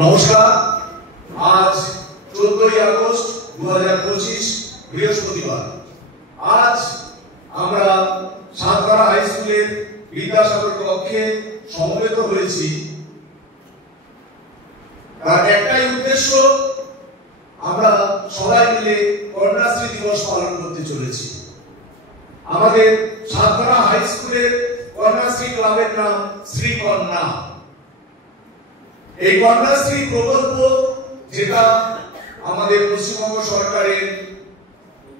নমস্কার। আজ 14ই আগস্ট 2025 বৃহস্পতিবার। আজ আমরা সাতপাড়া হাই স্কুলের বিদ্যাসাগর কক্ষে সমবেত হয়েছি। তার একটাই উদ্দেশ্য, আমরা সবাই মিলে কন্যাশ্রী দিবস পালন করতে চলেছি। আমাদের সাতপাড়া হাই স্কুলের কন্যাশ্রী ক্লাবের নাম শ্রীকন্যা। এই কন্যাশ্রী প্রকল্প, যেটা আমাদের পশ্চিমবঙ্গ সরকারের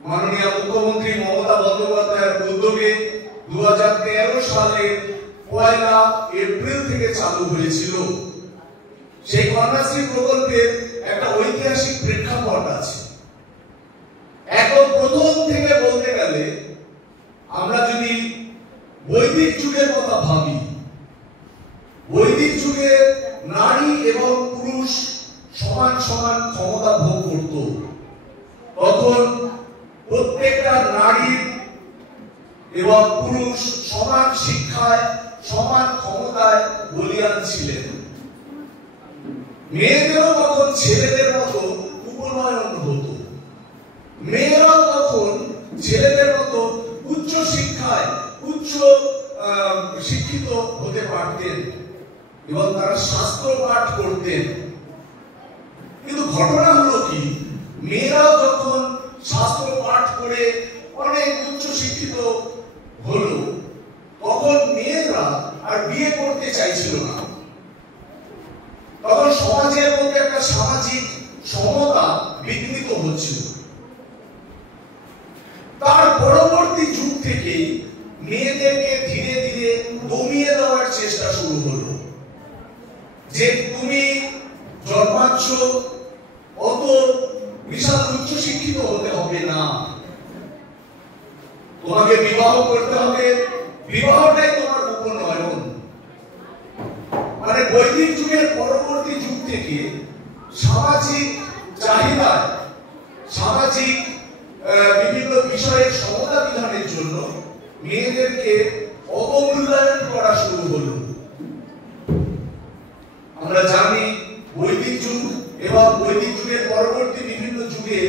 মাননীয় মুখ্যমন্ত্রী মমতা বন্দ্যোপাধ্যায়ের উদ্যোগে 2013 সালের 1 এপ্রিল থেকে চালু হয়েছিল। সেই কন্যাশ্রী প্রকল্পের একটা ঐতিহাসিক প্রেক্ষাপট আছে। একদম প্রথম থেকে বলতে গেলে, আমরা যদি বৈদিক যুগের কথা ভাবি, বৈদিক যুগে নারী এবং পুরুষ সমান সমান ক্ষমতা ভোগ করত। তখন প্রত্যেকটা নারী এবং পুরুষ সমান শিক্ষায়, সমান ক্ষমতায় বলীয়ান ছিলেন। মেয়েদেরও তখন ছেলেদের মতো উপনয়ন হতো। মেয়েরাও তখন ছেলেদের মতো উচ্চ শিক্ষায়, উচ্চ শিক্ষিত হতে পারতেন এবং তারা শাস্ত্র পাঠ করতেন। কিন্তু ঘটনা হলো কি, মেয়েরাও যখন শাস্ত্র পাঠ করে অনেক উচ্চ শিক্ষিত হলো, তখন মেয়েরা আর বিয়ে করতে চাইছিল না। তখন সমাজের মধ্যে একটা সামাজিক সমতা বিঘ্নিত হচ্ছিল। তার পরবর্তী যুগ থেকে মেয়েদেরকে ধীরে ধীরে দমিয়ে দেওয়ার চেষ্টা শুরু হলো, যে তুমি জন্মাচ্ছ, অত বিশাল উচ্চ শিক্ষিত হতে হবে না, তোমাকে বিবাহ করতে হবে, বিবাহটাই তোমার উপনয়ন। মানে বৈদিক যুগের পরবর্তী যুগ থেকে সামাজিক চাহিদায়, সামাজিক বিভিন্ন বিষয়ের সমতা বিধানের জন্য মেয়েদেরকে অবমূল্যায়ন করা শুরু হলো। আমরা জানি বৈদিক যুগ এবং বৈদিক যুগের পরবর্তী বিভিন্ন যুগে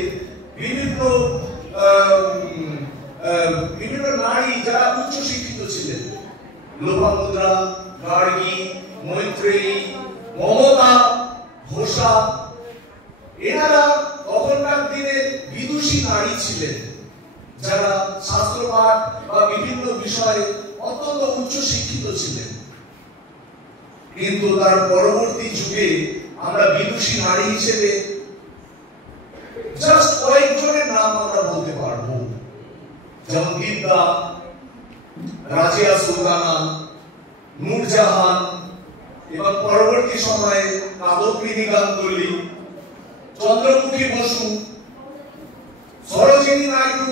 বিভিন্ন নারী যারা উচ্চ শিক্ষিত ছিলেন, লোপামুদ্রা, গার্গী, মৈত্রেয়ী, মমতা, ঘোষা, এনারা তখনকার দিনে বিদুষী নারী ছিলেন, যারা শাস্ত্রপাঠ বা বিভিন্ন বিষয়ে অত্যন্ত উচ্চ শিক্ষিত ছিলেন। কিন্তু তার পরবর্তী যুগে আমরা বিদুষী নারী হিসেবে জাস্ট কয়েকজনের নাম আমরা বলতে পারবো, যেমন বিদ্যা, রাজিয়া সুলতানা, নূরজাহান, এবং পরবর্তী সময়ে কাদম্বিনী গাঙ্গুলি, চন্দ্রমুখী বসু, সরোজিনী নাইডু,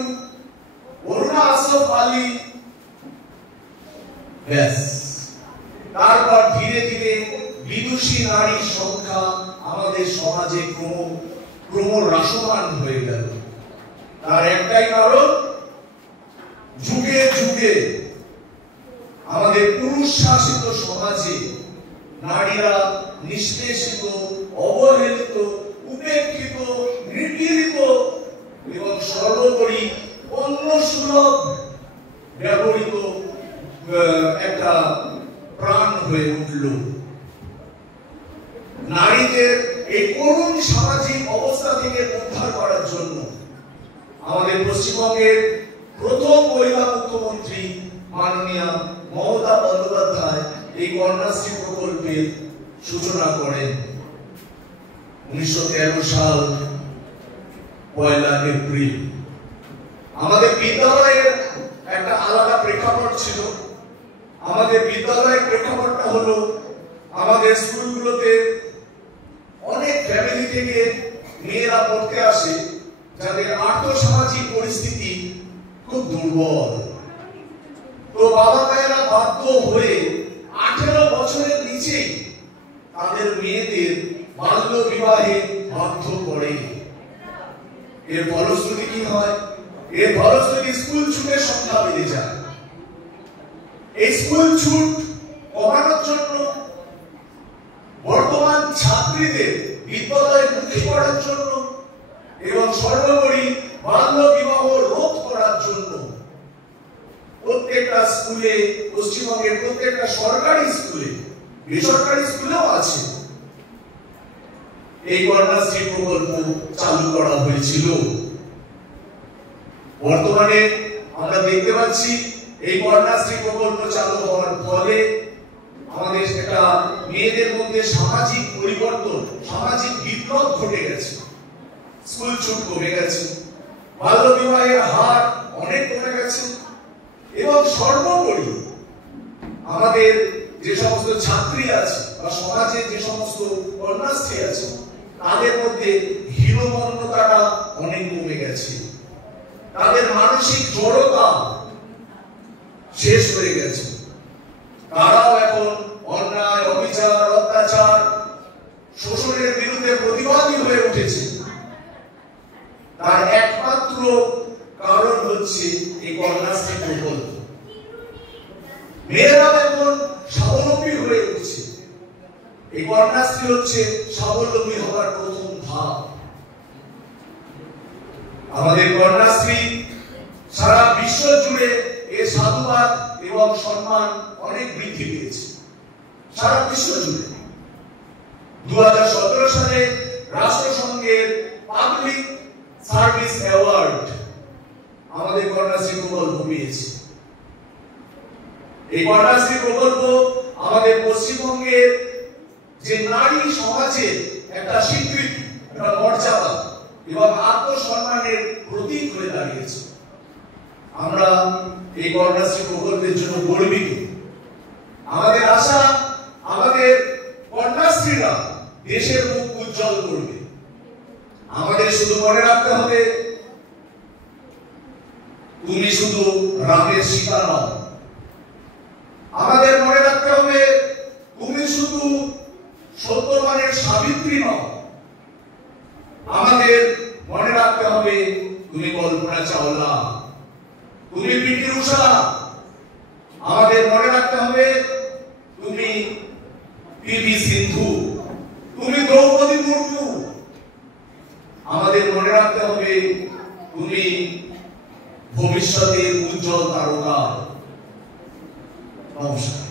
অরুণা আশরাফ আলী। ব্যাস, তারপর ধীরে ধীরে বিদুষী নারীর সংখ্যা আমাদের সমাজে ক্রমহ্রাসমান হয়ে গেল। তার একটাই কারণ, যুগে যুগে আমাদের পুরুষ শাসিত সমাজে নারীরা নিষ্পেষিত, অবহেলিত, উপেক্ষিত, নিপীড়িত এবং সর্বোপরি অন্যসুলভ ব্যবহৃত একটা প্রাণ হয়ে উঠল। নারীদের এই করুণ সামাজিক অবস্থা থেকে উদ্ধার করার জন্য আমাদের পশ্চিমবঙ্গের প্রথম মহিলা মুখ্যমন্ত্রী মাননীয় মমতা বন্দ্যোপাধ্যায় এই কন্যাশ্রী প্রকল্পের সূচনা করেন 1913 সাল 1 এপ্রিল। আমাদের বিদ্যালয়ের একটা আলাদা প্রেক্ষাপট ছিল। আমাদের বিদ্যালয়ের প্রেক্ষাপটটা হলো, আমাদের স্কুলগুলোতে অনেক ফ্যামিলি থেকে মেয়েরা পড়তে আসে, যাদের আর্থসামাজিক পরিস্থিতি খুব দুর্বল। তো বাবা মায়েরা বাধ্য হয়ে 18 বছরের নিচে তাদের মেয়েদের বাল্য বিবাহে বাধ্য করে। এর ফলশ্রুতি কি হয়? এর ফলশ্রুতি স্কুল ছুটের সংখ্যা বেড়ে যায়। এই স্কুল ছুট কমানোর জন্য বর্তমান ছাত্র ছাত্রীদের বিদ্যালয়ে মুখী করার জন্য এবং সর্বোপরি বাল্য বিবাহ রোধ করার জন্য প্রত্যেকটা স্কুলে, পশ্চিমবঙ্গের প্রত্যেকটা সরকারি স্কুলে, বেসরকারি স্কুলেও আছে, এই কন্যাশ্রী প্রকল্প চালু করা হয়েছিল। বর্তমানে আমরা দেখতে পাচ্ছি এই কন্যাশ্রী প্রকল্প চালু হওয়ার ফলে আমাদের একটা মেয়েদের মধ্যে সামাজিক পরিবর্তন, সামাজিক বিপ্লব ঘটে গেছে। স্কুল ছুট কমে গেছে, বাল্য বিবাহের হার অনেক কমে গেছে এবং সর্বোপরি আমাদের যে সমস্ত ছাত্রী আছে বা সমাজে যে সমস্ত কন্যাশ্রী আছে তাদের মধ্যে হীনমন্যতাটা অনেক কমে গেছে। তাদের মানসিক জড়তা শেষ হয়ে গেছে। তারাও এখন অন্যায়, অবিচার, অত্যাচার, শোষণের বিরুদ্ধে প্রতিবাদী হয়ে উঠেছে। তার একমাত্র কারণ হচ্ছে এই কন্যাশ্রী প্রকল্প। মেয়েরা এখন স্বাবলম্বী হয়ে উঠছে। এই কন্যাশ্রী হচ্ছে স্বাবলম্বী হওয়ার প্রথম ধাপ। আমাদের কন্যাশ্রী সারা বিশ্ব জুড়ে এর সাধুবাদ এবং সম্মান অনেক বৃদ্ধি পেয়েছে, সারা বিশ্ব জুড়ে। 2017 সালে রাষ্ট্রসংঘের পাবলিক সার্ভিস অ্যাওয়ার্ড আমাদের কন্যাশ্রী প্রকল্প পেয়েছে। এই কন্যাশ্রী প্রকল্প আমাদের পশ্চিমবঙ্গের যে নারী সমাজের একটা স্বীকৃতি, একটা মর্যাদা এবং আত্মসম্মানের প্রতীক হয়ে দাঁড়িয়েছে। আমরা এই কন্যাশ্রী প্রকল্পের জন্য গর্বিত। আমাদের আশা, আমাদের কন্যাশ্রীরা দেশের মুখ উজ্জ্বল করবে। আমাদের শুধু মনে রাখতে হবে, তুমি শুধু রামের সীতা নও। আমাদের মনে রাখতে হবে, তুমি শুধু সত্যবানের সাবিত্রী নও। আমাদের মনে রাখতে হবে, তুমি কল্পনা চাওলা, তুমি পিটি উষা। আমাদের মনে রাখতে হবে, তুমি পিভি সিন্ধু, তুমি দ্রৌপদী মুর্মু। আমাদের মনে রাখতে হবে, তুমি ভবিষ্যতের উজ্জ্বল তারকা। নমস্কার।